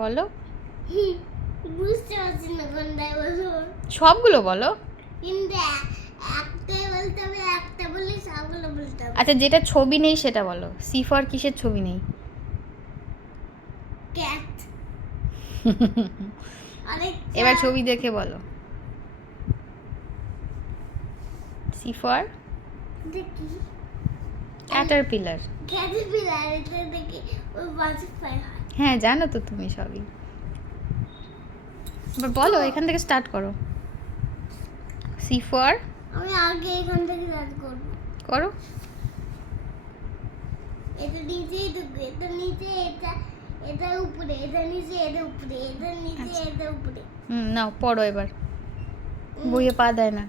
বলো। বুঝতে পারছি না কোনটাই বলবো। সবগুলো বলো। কিন্তু একটাই বলতে হবে, একটা বললে সবগুলো বলতে হবে। আচ্ছা, যেটা ছবি নেই সেটা বলো। সি ফর কিসের ছবি নেই? ক্যাট। আরেকটা এবার ছবি দেখে বলো। সি ফর দেখি ক্যাটারপিলার। ক্যাটারপিলার, এটা দেখি ওই বাটারফ্লাই হয়। হ্যাঁ, জানো তো তুমি সবই। এবার বলো, এখান থেকে স্টার্ট করো। সি ফর আমি আগে এখান থেকে স্টার্ট করবো। করো। এটা নিচে, এটা নিচে, এটা এটা উপরে, এটা নিচে, এটা উপরে, এটা নিচে, আচ্ছা। এটা উপরে। নাও পড়ো এবার। বইয়ে পা দেয় না।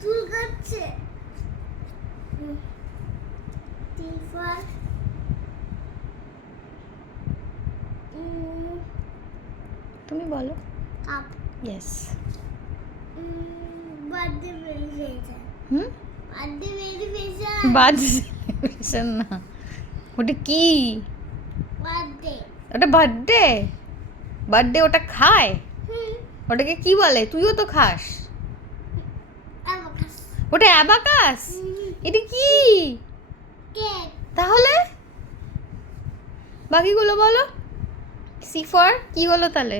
চুল কাটছে। টিফার তুমি বলো। Cup. Yes. Birthday celebration. Birthday celebration. Birthday না, ওটা কি? বার্থডে। ওটা বার্থডে। বার্থডে ওটা খায়? ওটাকে কি বলে? তুইও তো খাস। অ্যাবাকাস। ওটা অ্যাবাকাস? এটা কি কেক। তাহলে? বাকিগুলো বলো। সি ফর কি হলো তাহলে?